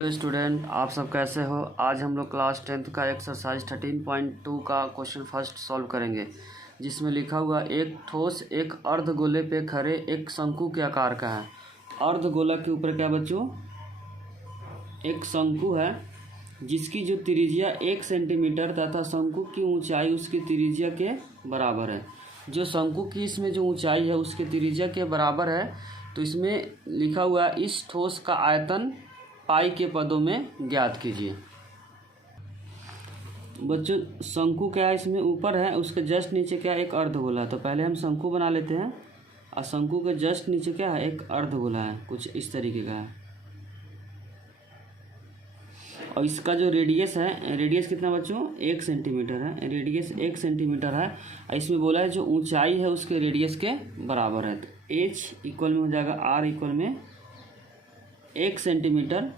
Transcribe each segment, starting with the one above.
Hello student, आप सब कैसे हो। आज हम लोग क्लास 10th का एक्सरसाइज 13.2 का क्वेश्चन फर्स्ट सॉल्व करेंगे, जिसमें लिखा हुआ एक ठोस एक अर्धगोले पे खड़े एक शंकु के आकार का है। अर्धगोला के ऊपर क्या बच्चों, एक शंकु है जिसकी जो त्रिज्या 1 सेंटीमीटर तथा शंकु की ऊंचाई उसकी त्रिज्या के बराबर है। जो शंकु की इसमें जो ऊंचाई है उसके त्रिज्या के बराबर है, तो इसमें लिखा हुआ इस ठोस का आयतन पाई के पदों में ज्ञात कीजिए। बच्चों शंकु क्या है, इसमें ऊपर है, उसके जस्ट नीचे क्या है, एक अर्धगोला है। तो पहले हम शंकु बना लेते हैं, और शंकु के जस्ट नीचे क्या है, एक अर्धगोला है, कुछ इस तरीके का है। और इसका जो रेडियस है, रेडियस कितना बच्चों, 1 सेंटीमीटर है। रेडियस 1 सेंटीमीटर है। इसमें बोला है जो ऊंचाई है उसके रेडियस के बराबर है। तो h इक्वल में हो जाएगा r इक्वल में 1 सेंटीमीटर।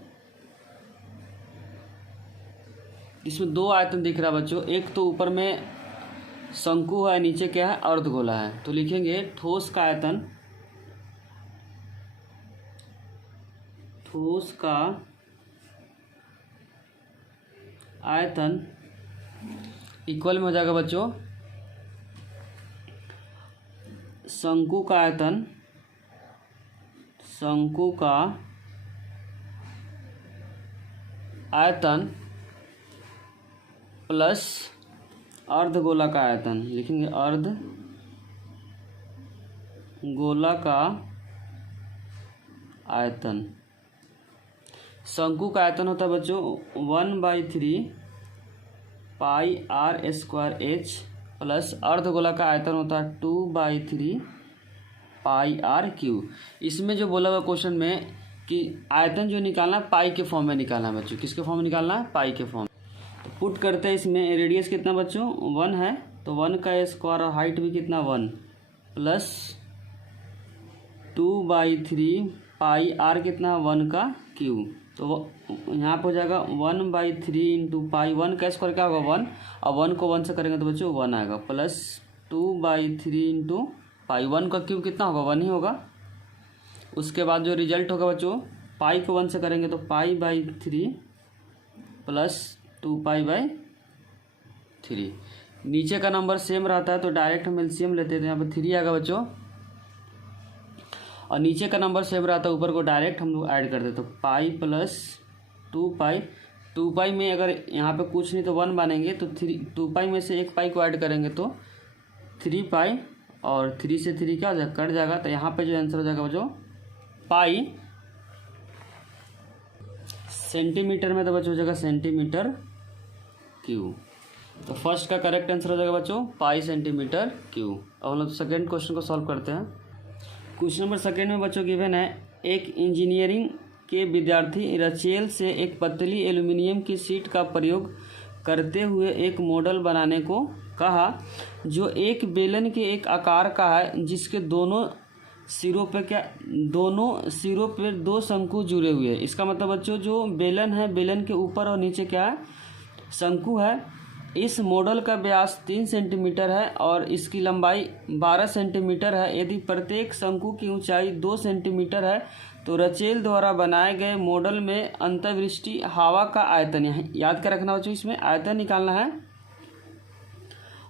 इसमें दो आयतन दिख रहा है बच्चों, एक तो ऊपर में शंकु है, नीचे क्या है, अर्धगोला है। तो लिखेंगे ठोस का आयतन, ठोस का आयतन इक्वल में हो जाएगा बच्चों शंकु का आयतन, शंकु का आयतन प्लस अर्धगोला का आयतन। लिखेंगे अर्धगोला का आयतन। शंकु का आयतन होता है बच्चों 1/3 पाई r स्क्वायर h प्लस अर्धगोला का आयतन होता है 2/3 पाई r क्यू। इसमें जो बोला हुआ क्वेश्चन में कि आयतन जो निकालना है पाई के फॉर्म में निकालना है बच्चों। किसके फॉर्म में निकालना है, पाई के फॉर्म। तो पुट करते हैं, इसमें रेडियस कितना बच्चों 1 है, तो 1 का स्क्वायर और हाइट भी कितना 1 प्लस 2/3 पाई r कितना 1 का क्यू। तो यहाँ पर हो जाएगा 1/3 इंटू पाई, 1 का स्क्वायर क्या होगा 1, और 1 को 1 से करेंगे तो बच्चों 1 आएगा, प्लस 2/3 इंटू पाई, 1 का क्यूब कितना होगा 1 ही होगा। उसके बाद जो रिजल्ट होगा बच्चों, पाई को 1 से करेंगे तो पाई/3 प्लस 2पाई/3। नीचे का नंबर सेम रहता है तो डायरेक्ट हम एलसीएम लेते हैं, तो यहाँ पर 3 आएगा बच्चों, और नीचे का नंबर सेम रहता है ऊपर को डायरेक्ट हम लोग ऐड कर देते, तो पाई प्लस 2पाई। 2पाई में अगर यहाँ पे कुछ नहीं तो 1 बनेंगे, तो 2पाई में से 1 पाई को ऐड करेंगे तो 3पाई, और 3 से 3 क्या हो जाएगा, कट जाएगा। तो यहाँ पे जो आंसर हो जाएगा बच्चों पाई सेंटीमीटर में, तो बच्चों हो जाएगा सेंटीमीटर क्यू। तो फर्स्ट का करेक्ट आंसर हो जाएगा बच्चों पाई सेंटीमीटर क्यू। अब हम लोग सेकेंड क्वेश्चन को सॉल्व करते हैं। क्वेश्चन नंबर सेकेंड में बच्चों गिवन है एक इंजीनियरिंग के विद्यार्थी रचेल से एक पतली एल्यूमिनियम की शीट का प्रयोग करते हुए एक मॉडल बनाने को कहा, जो एक बेलन के एक आकार का है, जिसके दोनों सिरों पे 2 शंकु जुड़े हुए हैं। इसका मतलब बच्चों जो बेलन है, बेलन के ऊपर और नीचे क्या है, शंकु है। इस मॉडल का व्यास 3 सेंटीमीटर है और इसकी लंबाई 12 सेंटीमीटर है। यदि प्रत्येक शंकु की ऊंचाई 2 सेंटीमीटर है, तो रचेल द्वारा बनाए गए मॉडल में अंतर्वृष्टि हवा का आयतन, याद कर रखना बच्चों, इसमें आयतन निकालना है।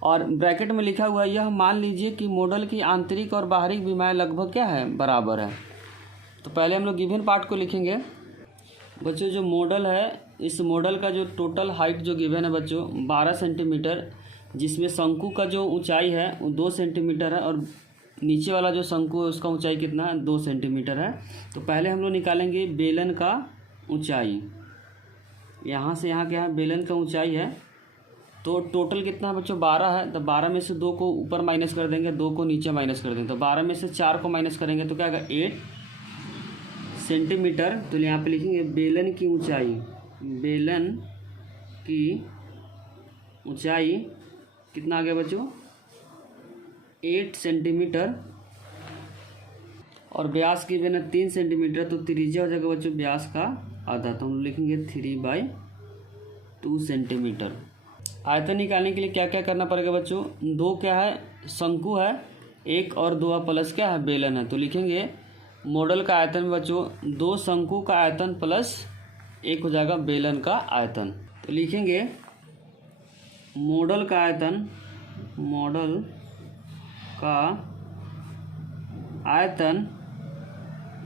और ब्रैकेट में लिखा हुआ है यह मान लीजिए कि मॉडल की आंतरिक और बाहरी विमाएँ लगभग क्या है, बराबर है। तो पहले हम लोग गिवन पार्ट को लिखेंगे बच्चों। जो मॉडल है, इस मॉडल का जो टोटल हाइट जो गिवन है बच्चों 12 सेंटीमीटर, जिसमें शंकु का जो ऊंचाई है वो 2 सेंटीमीटर है, और नीचे वाला जो शंकु है उसका ऊंचाई कितना है, 2 सेंटीमीटर है। तो पहले हम लोग निकालेंगे बेलन का ऊंचाई। यहाँ से यहाँ क्या है, बेलन का ऊंचाई है, तो टोटल कितना है बच्चों 12 है। तो 12 में से 2 को ऊपर माइनस कर देंगे, 2 को नीचे माइनस कर देंगे, तो 12 में से 4 को माइनस करेंगे तो क्या आएगा 8 सेंटीमीटर। तो यहाँ पे लिखेंगे बेलन की ऊंचाई, बेलन की ऊंचाई कितना आ गया बच्चों 8 सेंटीमीटर, और व्यास की बेलन 3 सेंटीमीटर, तो त्रिज्या हो जाएगा बच्चों व्यास का आधा, तो हम लिखेंगे 3/2 सेंटीमीटर। आयतन निकालने के लिए क्या क्या करना पड़ेगा बच्चों, 2 क्या है शंकु है, 1 और 2 प्लस क्या है बेलन है। तो लिखेंगे मॉडल का आयतन बच्चों 2 शंकु का आयतन प्लस एक हो जाएगा बेलन का आयतन। तो लिखेंगे मॉडल का आयतन, मॉडल का आयतन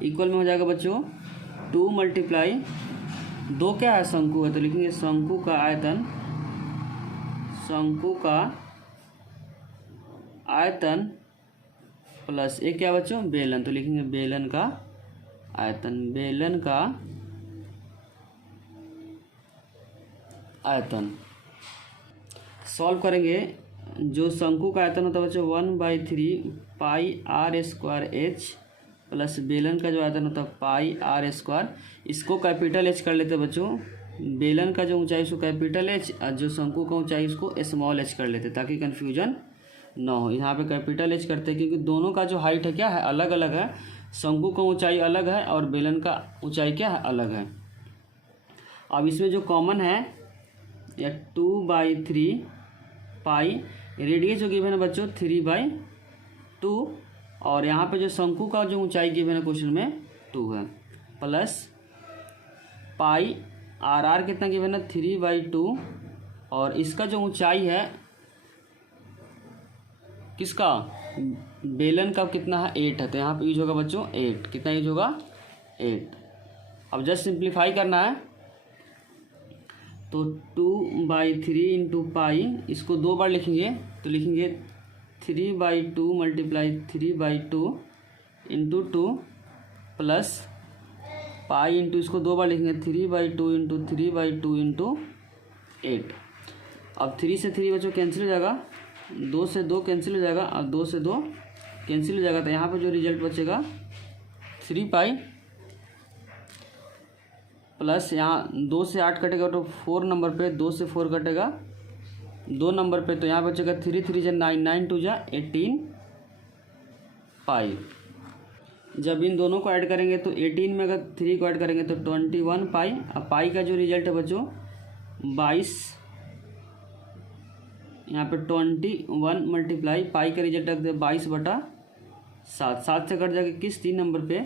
इक्वल में हो जाएगा बच्चों 2 मल्टीप्लाई 2 क्या है, शंकु है, तो लिखेंगे शंकु का आयतन, शंकु का आयतन प्लस एक क्या बच्चों, बेलन, तो लिखेंगे बेलन का आयतन, बेलन का आयतन। सॉल्व करेंगे, जो शंकु का आयतन होता है बच्चों 1/3 पाई आर स्क्वायर एच प्लस बेलन का जो आयतन होता है पाई आर स्क्वायर, इसको कैपिटल एच कर लेते हैं बच्चों। बेलन का जो ऊंचाई उसको कैपिटल एच और जो शंकु का ऊंचाई उसको स्मॉल एच कर लेते ताकि कन्फ्यूजन ना हो। यहाँ पे कैपिटल एच करते हैं क्योंकि दोनों का जो हाइट है क्या है, अलग अलग है। शंकु का ऊंचाई अलग है और बेलन का ऊंचाई क्या है, अलग है। अब इसमें जो कॉमन है या 2/3 पाई, रेडियस जो गिवन है बच्चों 3/2 और यहाँ पे जो शंकु का जो ऊंचाई गिवन है क्वेश्चन में 2 है, प्लस पाई आर कितना गिवन है 3/2 और इसका जो ऊंचाई है किसका, बेलन का कितना है 8 है, तो यहाँ पे यूज होगा बच्चों 8, कितना यूज होगा 8। अब जस्ट सिंप्लीफाई करना है तो 2/3 इंटू पाई, इसको 2 बार लिखेंगे तो लिखेंगे 3/2 multiply 3/2 into 2 plus pi into इसको 2 बार लिखेंगे 3/2 इंटू 3/2 इंटू 8। अब 3 से 3 बच्चों कैंसिल हो जाएगा, 2 से 2 कैंसिल हो जाएगा और 2 से 2 कैंसिल हो जाएगा, तो यहाँ पर जो रिजल्ट बचेगा 3 पाई प्लस यहाँ 2 से 8 कटेगा तो 4 नंबर पे, 2 से 4 कटेगा 2 नंबर पे, तो यहाँ बचेगा 3 3 जा 9, 9 2 जा 18 पाई। जब इन दोनों को ऐड करेंगे तो 18 में अगर 3 को ऐड करेंगे तो 21 पाई। अब पाई का जो रिजल्ट है बच्चों 22, यहाँ पे 21 मल्टीप्लाई पाई का रिजल्ट रख दे 22/7, 7 से कट जाएगा किस 3 नंबर पे,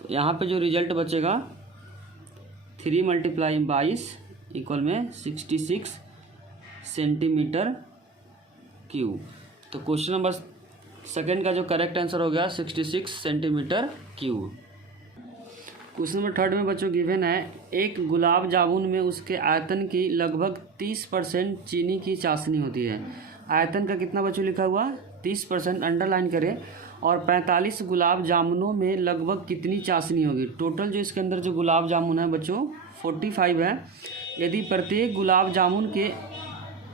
तो यहाँ पे जो रिजल्ट बचेगा 3 मल्टीप्लाई 22 इक्वल में 66 सेंटीमीटर क्यूब। तो क्वेश्चन नंबर सेकंड का जो करेक्ट आंसर हो गया 66 centimetre cube. Question number third में बच्चों गिवन है एक गुलाब जामुन में उसके आयतन की लगभग 30% चीनी की चाशनी होती है। आयतन का कितना बच्चों लिखा हुआ 30%, अंडरलाइन करें, और 45 गुलाब जामुनों में लगभग कितनी चाशनी होगी। टोटल जो इसके अंदर जो गुलाब जामुन है बच्चों 45 है। यदि प्रत्येक गुलाब जामुन के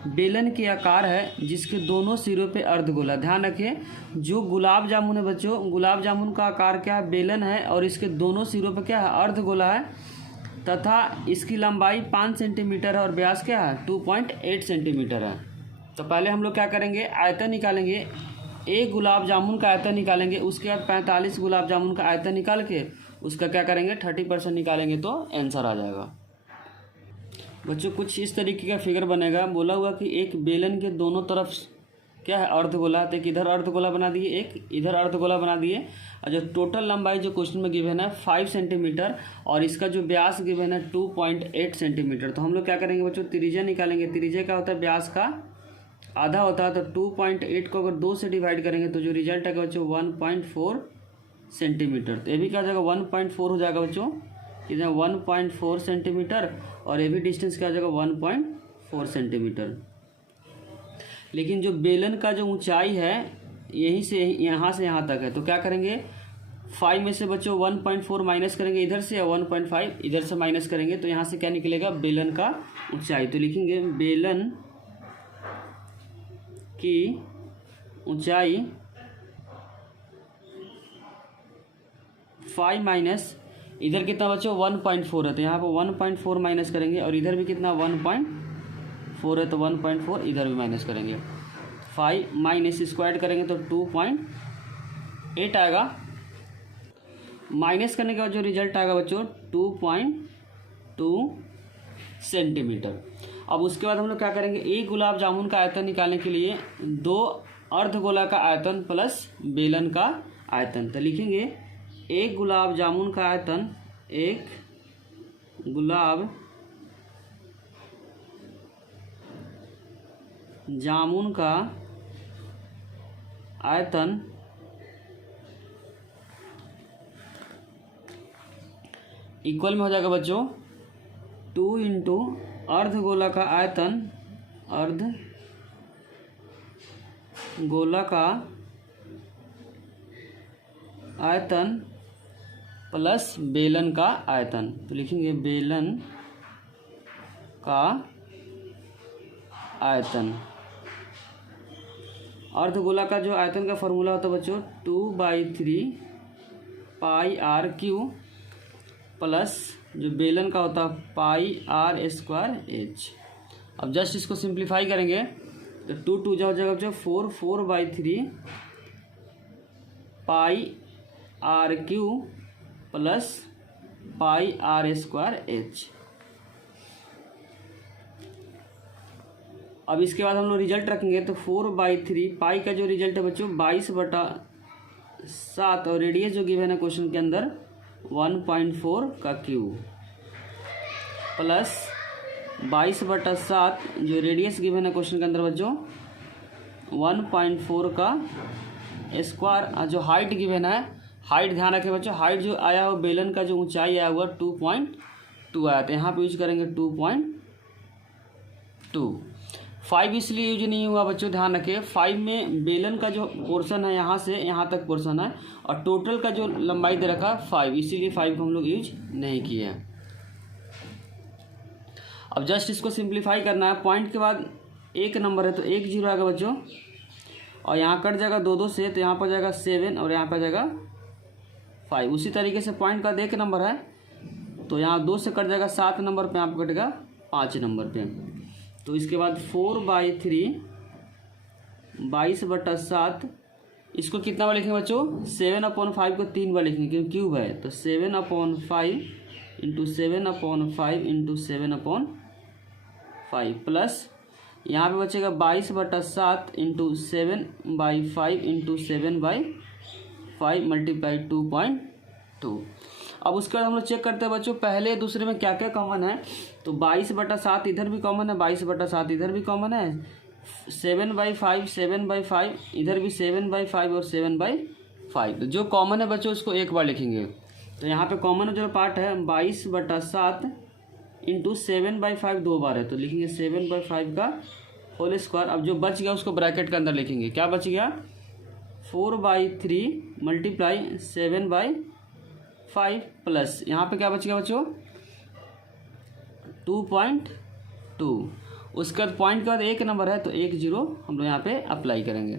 बेलन के आकार है जिसके दोनों सिरों पे अर्धगोला, ध्यान रखें जो गुलाब जामुन है बच्चों, गुलाब जामुन का आकार क्या है, बेलन है और इसके दोनों सिरों पे क्या है, अर्धगोला है, तथा इसकी लंबाई 5 सेंटीमीटर है और व्यास क्या है 2.8 सेंटीमीटर है। तो पहले हम लोग क्या करेंगे, आयतन निकालेंगे, एक गुलाब जामुन का आयतन निकालेंगे, उसके बाद 45 गुलाब जामुन का आयतन निकाल के उसका क्या करेंगे 30% निकालेंगे तो आंसर आ जाएगा। बच्चों कुछ इस तरीके का फिगर बनेगा। बोला हुआ कि एक बेलन के दोनों तरफ क्या है अर्धगोला, तो एक इधर अर्धगोला बना दिए, एक इधर अर्धगोला बना दिए, और जो टोटल लंबाई जो क्वेश्चन में गिवन है 5 सेंटीमीटर और इसका जो व्यास गिवन है 2.8 सेंटीमीटर। तो हम लोग क्या करेंगे बच्चों, त्रिज्या निकालेंगे। त्रिज्या क्या होता है, व्यास का आधा होता है, तो 2.8 को अगर 2 से डिवाइड करेंगे तो जो रिजल्ट आएगा बच्चों 1.4 सेंटीमीटर। तो ये भी क्या हो जाएगा 1.4 हो जाएगा बच्चों, कितना 1.4 सेंटीमीटर, और ये भी डिस्टेंस क्या हो जाएगा 1.4 सेंटीमीटर। लेकिन जो बेलन का जो ऊंचाई है यहीं से यहाँ से यहाँ तक है, तो क्या करेंगे 5 में से बच्चों 1.4 माइनस करेंगे इधर से, या 1.5 इधर से माइनस करेंगे, तो यहाँ से क्या निकलेगा बेलन का ऊंचाई। तो लिखेंगे बेलन की ऊंचाई 5 माइनस इधर कितना बच्चों 1.4 है, तो यहाँ पर 1.4 माइनस करेंगे, और इधर भी कितना 1.4 है तो 1.4 इधर भी माइनस करेंगे। 5 माइनस इसको ऐड करेंगे तो 2.8 आएगा। माइनस करने के बाद जो रिजल्ट आएगा बच्चों 2.2 सेंटीमीटर। अब उसके बाद हम लोग क्या करेंगे, एक गुलाब जामुन का आयतन निकालने के लिए 2 अर्धगोला का आयतन प्लस बेलन का आयतन। तो लिखेंगे एक गुलाब जामुन का आयतन, एक गुलाब जामुन का आयतन इक्वल में हो जाएगा बच्चों 2 इंटू अर्ध गोला का आयतन, अर्ध गोला का आयतन प्लस बेलन का आयतन। तो लिखेंगे बेलन का आयतन। अर्ध गोला का जो आयतन का फॉर्मूला होता है बच्चों 2/3 पाई आर क्यू प्लस जो बेलन का होता है पाई आर स्क्वायर एच। अब जस्ट इसको सिंप्लीफाई करेंगे तो 2 2 जा हो जाएगा बच्चों 4/3 pi R cube plus pi R square H. अब इसके बाद हम लोग रिजल्ट रखेंगे तो 4/3 पाई का जो रिजल्ट है बच्चों 22/7 और रेडियस जो गिवन है क्वेश्चन के अंदर 1.4 का क्यूब प्लस 22/7 जो रेडियस गिवन है क्वेश्चन के अंदर बच्चों 1.4 का स्क्वायर। जो हाइट गिवन है, हाइट ध्यान रखें बच्चों, हाइट जो आया हो बेलन का जो ऊंचाई आया हुआ 2.2 आया, तो यहाँ पे यूज करेंगे 2.2। 5 इसलिए यूज नहीं हुआ बच्चों, ध्यान रखें 5 में बेलन का जो पोर्शन है यहाँ से यहाँ तक पोर्शन है और टोटल का जो लंबाई दे रखा है 5, इसीलिए 5 को हम लोग यूज नहीं किए हैं। अब जस्ट इसको सिंप्लीफाई करना है। पॉइंट के बाद एक नंबर है तो 1 0 आएगा बच्चों और यहाँ कट जाएगा 2 2 से, तो यहाँ पर जाएगा 7 और यहाँ पर जाएगा 5। उसी तरीके से पॉइंट का 1 नंबर है तो यहाँ 2 से कट जाएगा 7 नंबर पे, यहाँ पर कटेगा 5 नंबर पे। तो इसके बाद 4/3 22/7 इसको कितना बार लिखेंगे बच्चों 7/5 को 3 बार लिखेंगे क्योंकि क्यूब है, तो 7/5 इंटू 7/5 इंटू 7/5 प्लस यहाँ पे बचेगा 22/7 इंटू 7/5 इंटू 7/5 मल्टीप्लाई 2.2। अब उसके बाद हम लोग चेक करते हैं बच्चों पहले दूसरे में क्या क्या कॉमन है। तो 22/7 इधर भी कॉमन है, 22/7 इधर भी कॉमन है, 7/5 7/5 इधर भी 7/5 और 7/5। तो जो कॉमन है बच्चों उसको एक बार लिखेंगे। तो यहाँ पे कॉमन जो पार्ट है 22/7 इंटू 7/5 2 बार है, तो लिखेंगे 7/5 का होल स्क्वायर। अब जो बच गया उसको ब्रैकेट के अंदर लिखेंगे, क्या बच गया 4/3 मल्टीप्लाई 7/5 प्लस यहाँ पे क्या बच गया बच्चों 2.2। उसके बाद पॉइंट के बाद 1 नंबर है तो 1 0 हम लोग यहाँ पे अप्लाई करेंगे।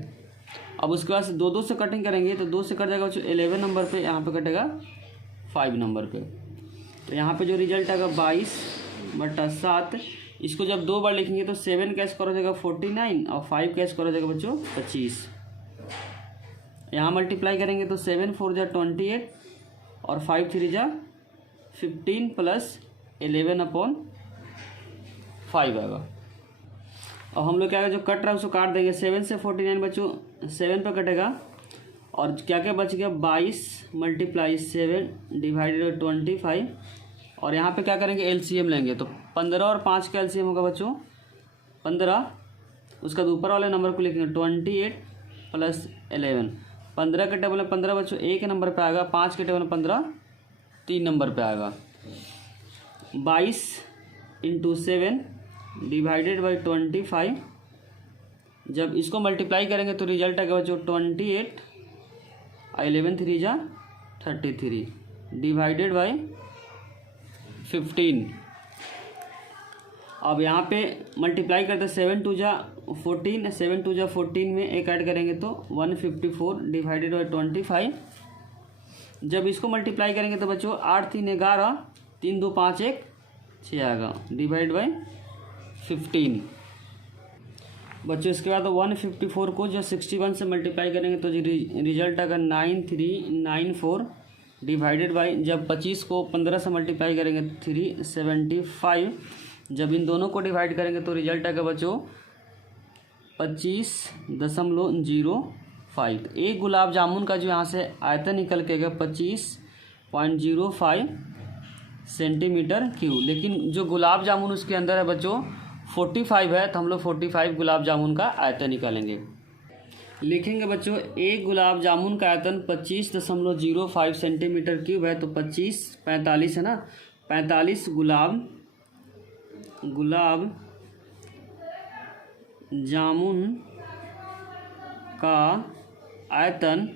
अब उसके बाद 2 2 से कटिंग करेंगे तो 2 से कट जाएगा बच्चों 11 नंबर पे, यहाँ पे कटेगा 5 नंबर पे। तो यहाँ पे जो रिजल्ट आएगा 22/7। इसको जब 2 बार लिखेंगे तो 7 का स्क्वायर हो जाएगा 49 और 5 का स्क्वायर हो जाएगा बच्चों 25। यहाँ मल्टीप्लाई करेंगे तो 7 4 जा 28 और 5 3 जा 15 प्लस 11/5 आएगा। और हम लोग क्या जो कट रहा है उसको काट देंगे। 7 से 49 बच्चों 7 पे कटेगा और क्या क्या बच गया 22 मल्टीप्लाई 7 डिवाइडेड 25। और यहाँ पे क्या करेंगे एलसीएम लेंगे तो 15 और 5 का एलसीएम होगा बच्चों 15। उसका ऊपर वाले नंबर को लिखेंगे 28 प्लस 11। 15 के टेबल में 15 बच्चों 1 नंबर पे आएगा, 5 के टेबल में 15 3 नंबर पे आएगा। 22 इंटू 7 डिवाइडेड बाई 25। जब इसको मल्टीप्लाई करेंगे तो रिजल्ट आएगा बच्चों 28 11 3 जा 33 डिवाइडेड बाई 15। अब यहाँ पे मल्टीप्लाई करते 7 2 जा 14, 7 2 जा 14 में एक ऐड करेंगे तो 154 डिवाइडेड बाई 25। जब इसको मल्टीप्लाई करेंगे तो बच्चों 8 3 11 3 2 5 1 6 आएगा डिवाइड बाई 15 बच्चों। इसके बाद 154 को जो 61 से मल्टीप्लाई करेंगे तो रिजल्ट आएगा 9394 डिवाइडेड बाई, जब 25 को 15 से मल्टीप्लाई करेंगे 375। जब इन दोनों को डिवाइड करेंगे तो रिजल्ट आएगा बच्चों 25.05। तो एक गुलाब जामुन का जो यहाँ से आयतन निकल के गया 25.05 सेंटीमीटर क्यूब। लेकिन जो गुलाब जामुन उसके अंदर है बच्चों 45 है, तो हम लोग 45 गुलाब जामुन का आयतन निकालेंगे। लिखेंगे बच्चों एक गुलाब जामुन का आयतन 25.05 सेंटीमीटर क्यूब है, तो 45 है ना, 45 गुलाब जामुन का आयतन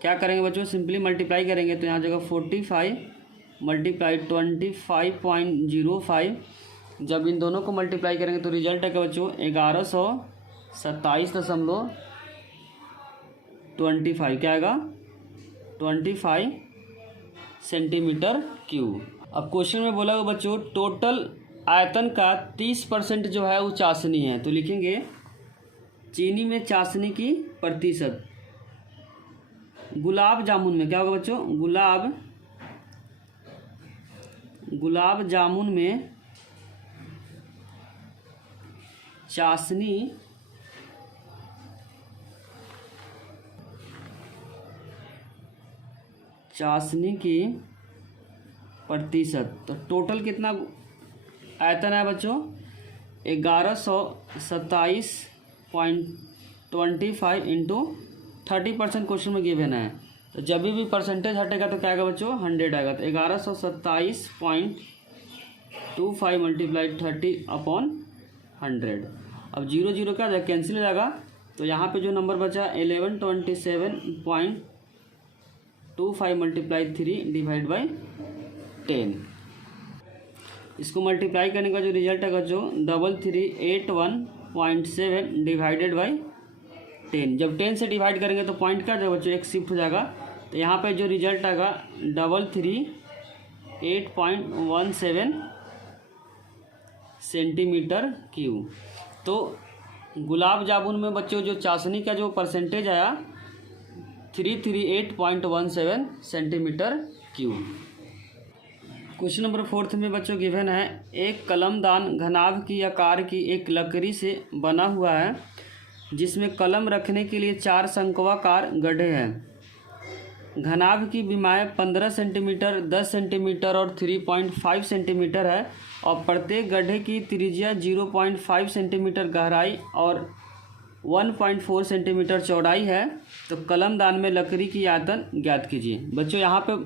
क्या करेंगे बच्चों, सिंपली मल्टीप्लाई करेंगे। तो यहाँ जगह 45 मल्टीप्लाई 25.05, जब इन दोनों को मल्टीप्लाई करेंगे तो रिजल्ट है क्या बच्चों 1127.25, क्या आएगा 25 सेंटीमीटर क्यूब। अब क्वेश्चन में बोला हुआ बच्चों टोटल आयतन का 30% जो है वो चाशनी है, तो लिखेंगे चीनी में चाशनी की प्रतिशत। गुलाब जामुन में क्या होगा बच्चों, गुलाब जामुन में चाशनी की प्रतिशत। तो टोटल कितना आयतन है बच्चों 1127.25 इंटू 30% क्वेश्चन में गिवन है। तो जब भी परसेंटेज हटेगा तो क्या आएगा बच्चों 100 आएगा। तो 1127.25 मल्टीप्लाई 30/100। अब 0 क्या जाएगा कैंसिल हो जाएगा, तो यहाँ पे जो नंबर बचा 1127.25 मल्टीप्लाई 3 डिवाइड बाई 10। इसको मल्टीप्लाई करने का जो रिजल्ट है बच्चों 3381.7 डिवाइडेड बाई 10। जब 10 से डिवाइड करेंगे तो पॉइंट क्या जाएगा बच्चों एक शिफ्ट हो जाएगा। तो यहाँ पे जो रिजल्ट आएगा 338.17 सेंटीमीटर क्यूब। तो गुलाब जामुन में बच्चों जो चाशनी का जो परसेंटेज आया 338.17 सेंटीमीटर क्यूब। क्वेश्चन नंबर 4 में बच्चों गिवन है एक कलमदान घनाभ की आकार की एक लकड़ी से बना हुआ है जिसमें कलम रखने के लिए 4 शंक्वाकार गड्ढे हैं। घनाभ की विमाएँ 15 सेंटीमीटर, 10 सेंटीमीटर और 3.5 सेंटीमीटर है और प्रत्येक गड्ढे की त्रिज्या 0.5 सेंटीमीटर गहराई और 1.4 सेंटीमीटर चौड़ाई है। तो कलमदान में लकड़ी की आयतन ज्ञात कीजिए। बच्चों यहाँ पे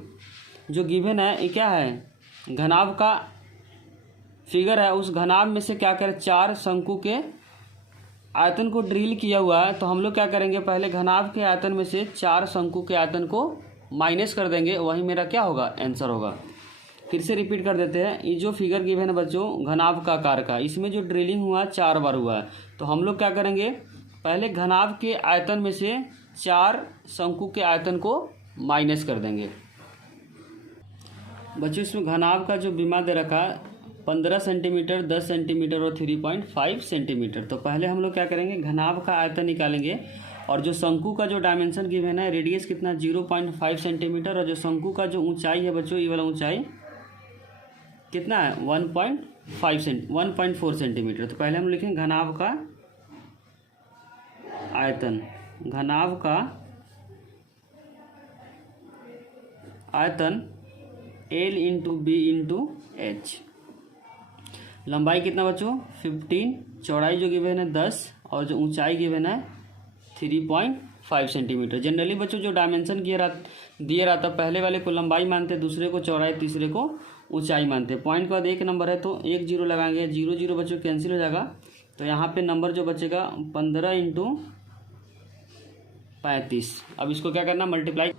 जो गिवन है ये क्या है घनाभ का फिगर है। उस घनाभ में से क्या करें 4 शंकु के आयतन को ड्रिल किया हुआ है। तो हम लोग क्या करेंगे पहले घनाभ के आयतन में से 4 शंकु के आयतन को माइनस कर देंगे, वही मेरा क्या होगा आंसर होगा। फिर से रिपीट कर देते हैं। ये जो फिगर गिवन है बच्चों घनाभ का आकार का, इसमें जो ड्रिलिंग हुआ 4 बार हुआ है। तो हम लोग क्या करेंगे पहले घनाभ के आयतन में से 4 शंकु के आयतन को माइनस कर देंगे। बच्चों इसमें घनाभ का जो विमा दे रखा 15 सेंटीमीटर, 10 सेंटीमीटर और 3.5 सेंटीमीटर। तो पहले हम लोग क्या करेंगे घनाभ का आयतन निकालेंगे और जो शंकु का जो डायमेंशन गिवन है रेडियस कितना 0.5 सेंटीमीटर और जो शंकु का जो ऊंचाई है बच्चों ये वाला ऊंचाई कितना है 1.4 सेंटीमीटर। तो पहले हम लिखेंगे घनाभ का आयतन, घनाभ का आयतन L into B into H. लंबाई कितना बच्चों 15, चौड़ाई जो गिवन है 10 और जो ऊंचाई गिवन है 3.5 सेंटीमीटर। जनरली बच्चों जो डायमेंशन दिया रहता पहले वाले को लंबाई मानते, दूसरे को चौड़ाई, तीसरे को ऊंचाई मानते। पॉइंट के बाद एक नंबर है तो 1 0 लगाएंगे, 0 0 बच्चों कैंसिल हो जाएगा। तो यहाँ पे नंबर जो बचेगा 15 इंटू 35। अब इसको क्या करना मल्टीप्लाई,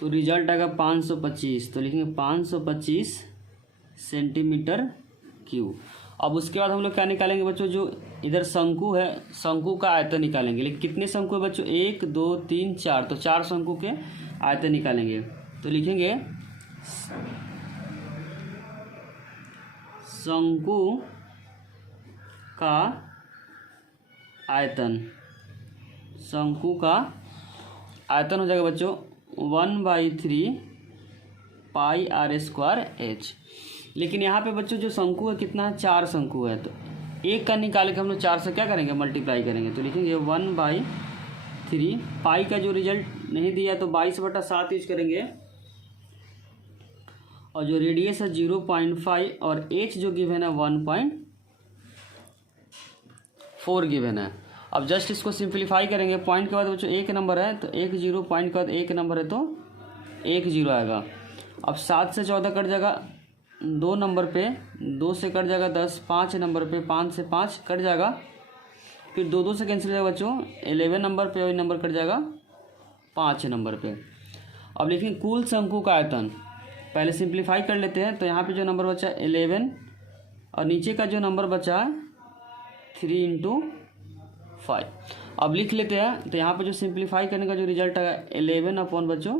तो रिजल्ट आएगा 525। तो लिखेंगे 525 सेंटीमीटर क्यूब। अब उसके बाद हम लोग क्या निकालेंगे बच्चों जो इधर शंकु है शंकु का आयतन निकालेंगे। लेकिन कितने शंकु है बच्चों 1 2 3 4, तो 4 शंकु के आयतन निकालेंगे। तो लिखेंगे शंकु का आयतन, शंकु का आयतन हो जाएगा बच्चों 1/3 पाई r स्क्वायर h। लेकिन यहाँ पे बच्चों जो शंकु है कितना है 4 शंकु है। तो एक का निकाल के हम लोग 4 से क्या करेंगे मल्टीप्लाई करेंगे। तो लिखेंगे 1/3 पाई का जो रिजल्ट नहीं दिया तो 22/7 यूज करेंगे और जो रेडियस है 0.5 और एच जो गिवन है 1.4 गिवन है। अब जस्ट इसको सिंप्लीफाई करेंगे। पॉइंट के बाद बच्चों एक नंबर है तो 1 0, पॉइंट के बाद एक नंबर है तो 1 0 आएगा। अब 7 से 14 कट जाएगा 2 नंबर पे, 2 से कट जाएगा 10, 5 नंबर पे, 5 से 5 कट जाएगा, फिर 2 2 से कैंसिल हो जाएगा बच्चों 11 नंबर पे, और नंबर कट जाएगा 5 नंबर पे। अब लिखेंगे कुल शंकु का आयतन। पहले सिंप्लीफाई कर लेते हैं। तो यहाँ पे जो नंबर बचा 11 और नीचे का जो नंबर बचा 3 × 5। अब लिख लेते हैं। तो यहाँ पे जो सिंप्लीफाई करने का जो रिजल्ट आएगा 11 अपॉन बच्चों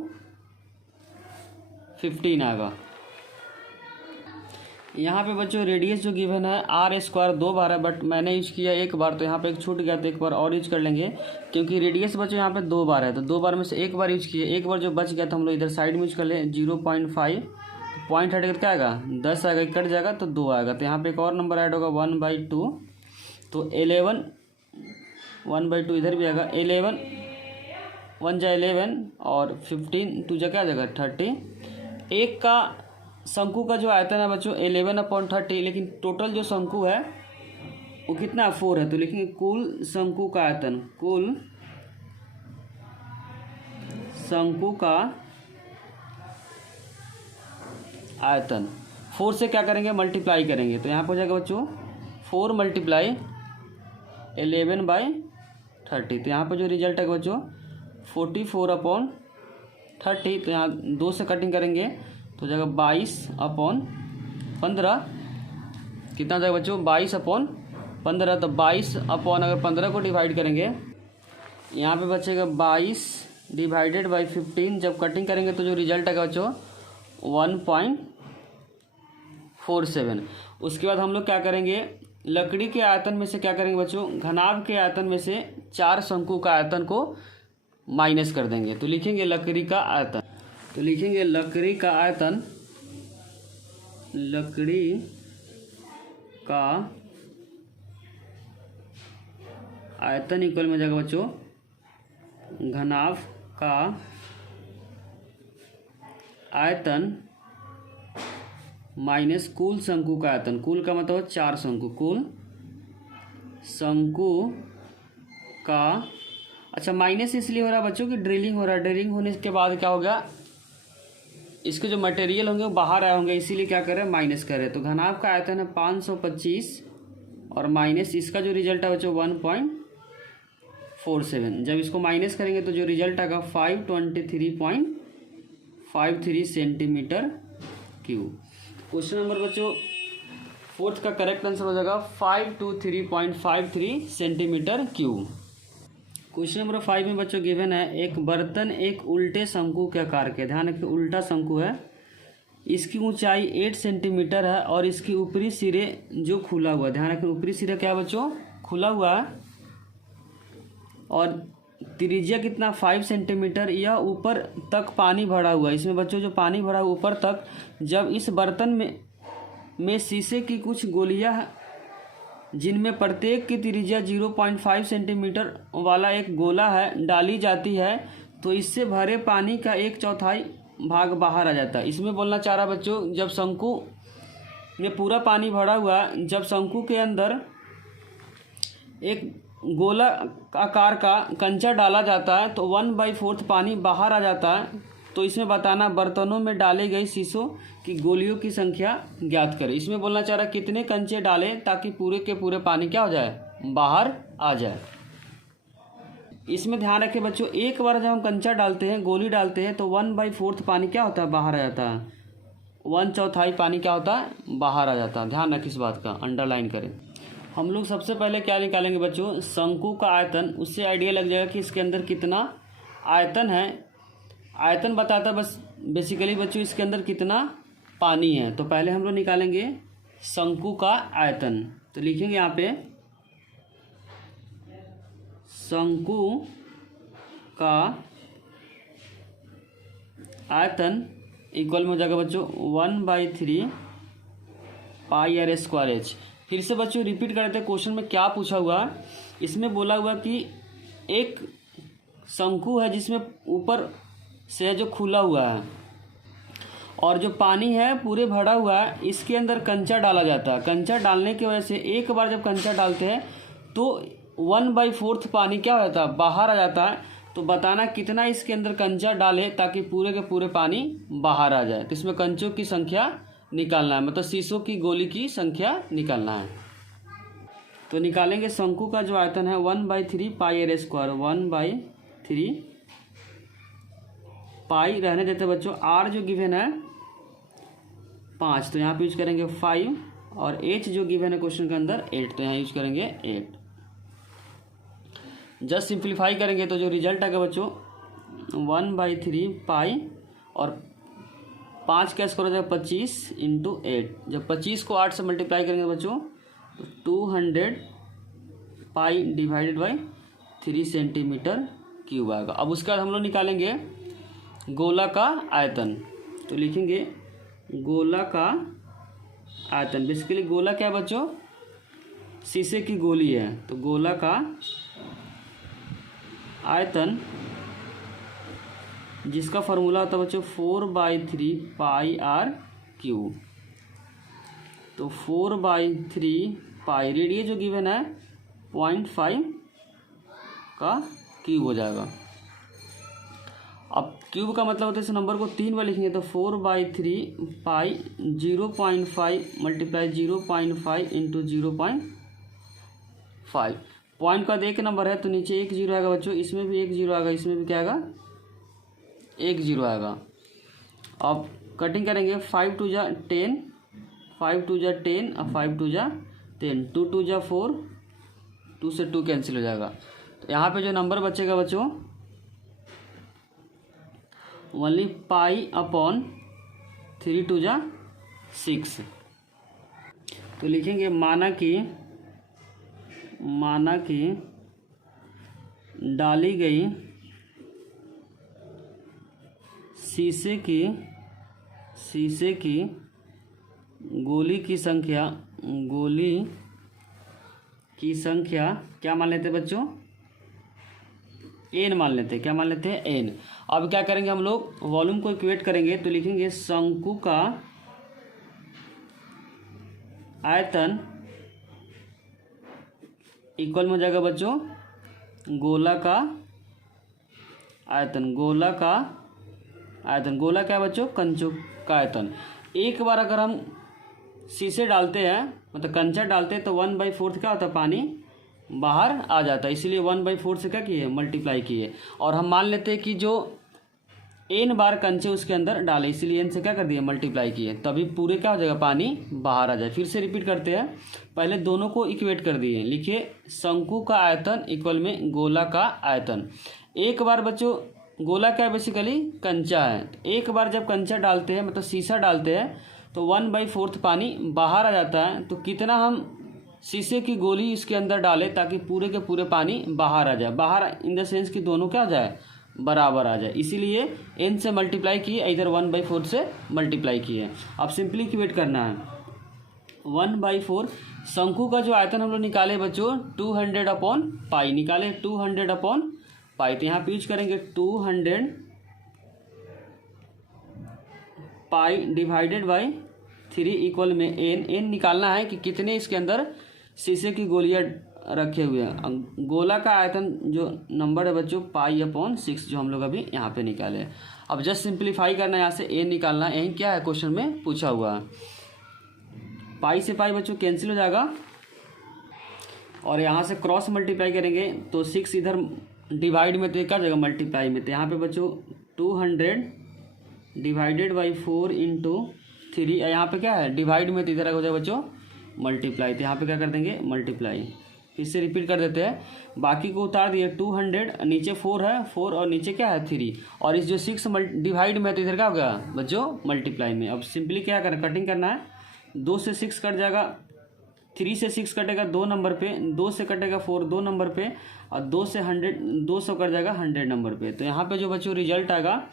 15 आएगा। यहाँ पे बच्चों रेडियस जो गिवन है r² 2 बार है, बट मैंने यूज किया 1 बार, तो यहाँ पे एक छूट गया तो एक बार और यूज कर लेंगे, क्योंकि रेडियस बच्चों यहाँ पे 2 बार है। तो 2 बार में से 1 बार यूज किए, 1 बार जो बच गया तो हम लोग इधर साइड में यूज कर लें 0.5। तो पॉइंट हटेगा तो क्या आएगा 10 आएगा, कट जाएगा तो 2 आएगा। तो यहाँ पे एक और नंबर ऐड होगा 1/2। तो 11 1/2 इधर भी आएगा। 11 1 जा 11 और 15 2 जा क्या आ जाएगा 30। एक का शंकु का जो आयतन है बच्चों 11/30, लेकिन टोटल जो शंकु है वो कितना 4 है। तो लिखेंगे कुल शंकु का आयतन, कुल शंकु का आयतन 4 से क्या करेंगे मल्टीप्लाई करेंगे। तो यहाँ पर हो जाएगा बच्चों 4 × 11/30। तो यहाँ पर जो रिजल्ट है बच्चों 44/30। तो यहाँ 2 से कटिंग करेंगे तो जाएगा 22/15। कितना जाएगा बच्चों 22/15। तो 22 अगर 15 को डिवाइड करेंगे, यहाँ पे बचेगा 22 / 15। जब कटिंग करेंगे तो जो रिजल्ट आएगा बच्चों 1.47। उसके बाद हम लोग क्या करेंगे, लकड़ी के आयतन में से क्या करेंगे बच्चों, घनाभ के आयतन में से 4 शंकु का आयतन को माइनस कर देंगे। तो लिखेंगे लकड़ी का आयतन। तो लिखेंगे लकड़ी का आयतन, लकड़ी का आयतन इक्वल में जाएगा बच्चों घनाभ का आयतन माइनस कुल शंकु का आयतन। कुल का मतलब 4 शंकु, कुल शंकु का, अच्छा माइनस इसलिए हो रहा है बच्चों कि ड्रिलिंग हो रहा है। ड्रिलिंग होने के बाद क्या होगा, इसके जो मटेरियल होंगे वो बाहर आए होंगे, इसीलिए क्या करें माइनस करें। तो घनाभ का आयतन है 525 और माइनस इसका जो रिजल्ट है बच्चों 1.47। जब इसको माइनस करेंगे तो जो रिजल्ट आएगा 523.53 सेंटीमीटर क्यूब। क्वेश्चन नंबर बच्चों 4th का करेक्ट आंसर हो जाएगा 523.53 सेंटीमीटर क्यूब। क्वेश्चन नंबर 5 में बच्चों गिवन है एक बर्तन एक उल्टे शंकु के आकार के, ध्यान रखिए उल्टा शंकु है, इसकी ऊंचाई 8 सेंटीमीटर है और इसकी ऊपरी सिरे जो खुला हुआ, ध्यान रखिए ऊपरी सिरा क्या बच्चों खुला हुआ है, और त्रिज्या कितना 5 सेंटीमीटर, यह ऊपर तक पानी भरा हुआ है। इसमें बच्चों जो पानी भरा हुआ ऊपर तक, जब इस बर्तन में शीशे की कुछ गोलियां जिनमें प्रत्येक की त्रिज्या 0.5 सेंटीमीटर वाला एक गोला है डाली जाती है, तो इससे भरे पानी का 1/4 भाग बाहर आ जाता है। इसमें बोलना चाह रहा बच्चों जब शंकु में पूरा पानी भरा हुआ, जब शंकु के अंदर एक गोला आकार का कंचा डाला जाता है तो 1/4 पानी बाहर आ जाता है। तो इसमें बताना बर्तनों में डाले गए शीशों की गोलियों की संख्या ज्ञात करें। इसमें बोलना चाह रहा कितने कंचे डालें ताकि पूरे के पूरे पानी क्या हो जाए बाहर आ जाए। इसमें ध्यान रखें बच्चों एक बार जब हम कंचा डालते हैं गोली डालते हैं तो 1/4 पानी क्या होता है बाहर आ जाता है, 1/4 पानी क्या होता है बाहर आ जाता है। ध्यान रखें इस बात का, अंडरलाइन करें। हम लोग सबसे पहले क्या निकालेंगे बच्चों शंकु का आयतन, उससे आइडिया लग जाएगा कि इसके अंदर कितना आयतन है। आयतन बताता बस बेसिकली बच्चों इसके अंदर कितना पानी है। तो पहले हम लोग निकालेंगे शंकु का आयतन। तो लिखेंगे यहाँ पे शंकु का आयतन इक्वल में हो जाएगा बच्चों 1/3 πr²h। फिर से बच्चों रिपीट करते हैं क्वेश्चन में क्या पूछा हुआ। इसमें बोला हुआ कि एक शंकु है जिसमें ऊपर से जो खुला हुआ है और जो पानी है पूरे भरा हुआ है, इसके अंदर कंचा डाला जाता है। कंचा डालने की वजह से एक बार जब कंचा डालते हैं तो 1/4 पानी क्या हो जाता है, बाहर आ जाता है। तो बताना कितना इसके अंदर कंचा डाले ताकि पूरे के पूरे पानी बाहर आ जाए। तो इसमें कंचों की संख्या निकालना है, मतलब शीशों की गोली की संख्या निकालना है। तो निकालेंगे शंकु का जो आयतन है 1/3 पाई r स्क्वायर, 1/3 पाई रहने देते बच्चों। r जो गिवन है 5, तो यहाँ पे यूज करेंगे 5, और h जो गिवन है क्वेश्चन के अंदर 8, तो यहाँ यूज करेंगे 8। जस्ट सिंप्लीफाई करेंगे तो जो रिजल्ट आएगा बच्चों 1/3 पाई, और 5 का स्क्वायर हो जाएगा 25 × 8। जब 25 को 8 से मल्टीप्लाई करेंगे बच्चों तो 200 पाई डिवाइडेड बाई 3 सेंटीमीटर क्यूब आएगा। अब उसके बाद हम लोग निकालेंगे गोला का आयतन। तो लिखेंगे गोला का आयतन। बेसिकली गोला क्या है बच्चों, शीशे की गोली है। तो गोला का आयतन जिसका फॉर्मूला होता है बच्चों 4/3 पाई r क्यूब। तो 4/3 पाई, रेडियस जो गिवन है 0.5 का क्यूब हो जाएगा। अब क्यूब का मतलब होता है इस नंबर को 3 बार लिखेंगे, तो 4/3 पाई 0.5 मल्टीप्लाई 0.5 इंटू 0.5। पॉइंट का एक नंबर है तो नीचे 1 0 आएगा बच्चों, इसमें भी 1 0 आएगा, इसमें भी क्या आएगा 1 0 आएगा। अब कटिंग करेंगे 5 2 जा 10, 5 2 जा 10 और 5 2 जा 10, 2 2 जा 4, 2 से 2 कैंसिल हो जाएगा। तो यहाँ पे जो नंबर बचेगा बच्चों ओनली पाई अपॉन 3 2 जा 6। तो लिखेंगे माना कि डाली गई शीशे की गोली की संख्या क्या मान लेते हैं बच्चों, n मान लेते हैं। क्या मान लेते हैं, n। अब क्या करेंगे हम लोग, वॉल्यूम को इक्वेट करेंगे। तो लिखेंगे शंकु का आयतन इक्वल में हो जाएगा बच्चों गोला का आयतन। गोला क्या है बच्चों, कंचों का आयतन। एक बार अगर हम शीशे डालते हैं मतलब कंचा डालते हैं तो 1/4 क्या होता है, पानी बाहर आ जाता है। इसीलिए 1/4 से क्या किए, मल्टीप्लाई किए। और हम मान लेते हैं कि जो n बार कंचे उसके अंदर डाले, इसीलिए n से क्या कर दिए, मल्टीप्लाई किए, तभी पूरे क्या हो जाएगा, पानी बाहर आ जाए। फिर से रिपीट करते हैं, पहले दोनों को इक्वेट कर दिए। लिखिए शंकु का आयतन इक्वल में गोला का आयतन। एक बार बच्चों गोला क्या बेसिकली कंचा है, एक बार जब कंचा डालते हैं मतलब शीशा डालते हैं तो 1/4 पानी बाहर आ जाता है। तो कितना हम शीशे की गोली इसके अंदर डालें ताकि पूरे के पूरे पानी बाहर आ जाए। बाहर इन द सेंस कि दोनों क्या आ जाए, बराबर आ जाए। इसीलिए n से मल्टीप्लाई किए, इधर 1/4 से मल्टीप्लाई किए। अब सिंपली इक्वेट करना है 1/4। शंकु का जो आयतन हम लोग निकाले बच्चों 200/पाई निकाले, 200/पाई। तो यहाँ पे यूज करेंगे 200 पाई डिवाइडेड बाई 3 इक्वल में n निकालना है कि कितने इसके अंदर शीशे की गोलियां रखे हुए हैं। गोला का आयतन जो नंबर है बच्चों पाई/6 जो हम लोग अभी यहाँ पे निकाले। अब जस्ट सिंप्लीफाई करना है, यहाँ से n निकालना है। n क्या है क्वेश्चन में पूछा हुआ है। पाई से पाई बच्चों कैंसिल हो जाएगा और यहाँ से क्रॉस मल्टीप्लाई करेंगे तो 6 इधर डिवाइड में तो क्या जगह मल्टीप्लाई में। तो यहाँ पे बच्चों 200 डिवाइडेड बाई 4 इंटू 3, यहाँ पे क्या है डिवाइड में, तो इधर हो जाएगा बच्चों मल्टीप्लाई। तो यहाँ पे क्या कर देंगे मल्टीप्लाई। फिर से रिपीट कर देते हैं, बाकी को उतार दिए 200, नीचे 4 है 4 और नीचे क्या है 3, और इस जो 6 डिवाइड में तो इधर क्या हो गया बच्चों मल्टीप्लाई में। अब सिंपली क्या करना, कटिंग करना है। 2 से 6 कट जाएगा, 3 से 6 कटेगा 2 नंबर पे, 2 से कटेगा 4 2 नंबर पे, और 2 से 200 कट जाएगा 100 नंबर पे। तो यहाँ पे जो बच्चों रिजल्ट आएगा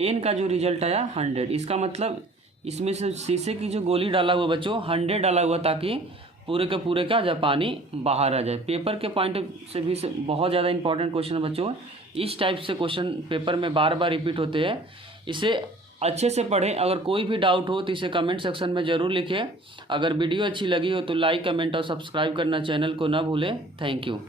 n का जो रिजल्ट आया 100। इसका मतलब इसमें से शीशे की जो गोली डाला हुआ बच्चों 100 डाला हुआ ताकि पूरे के पूरे का जब पानी बाहर आ जाए। पेपर के पॉइंट से भी बहुत ज़्यादा इंपॉर्टेंट क्वेश्चन है बच्चों। इस टाइप से क्वेश्चन पेपर में बार बार रिपीट होते हैं। इसे अच्छे से पढ़ें। अगर कोई भी डाउट हो तो इसे कमेंट सेक्शन में ज़रूर लिखें। अगर वीडियो अच्छी लगी हो तो लाइक, कमेंट और सब्सक्राइब करना चैनल को ना भूलें। Thank you.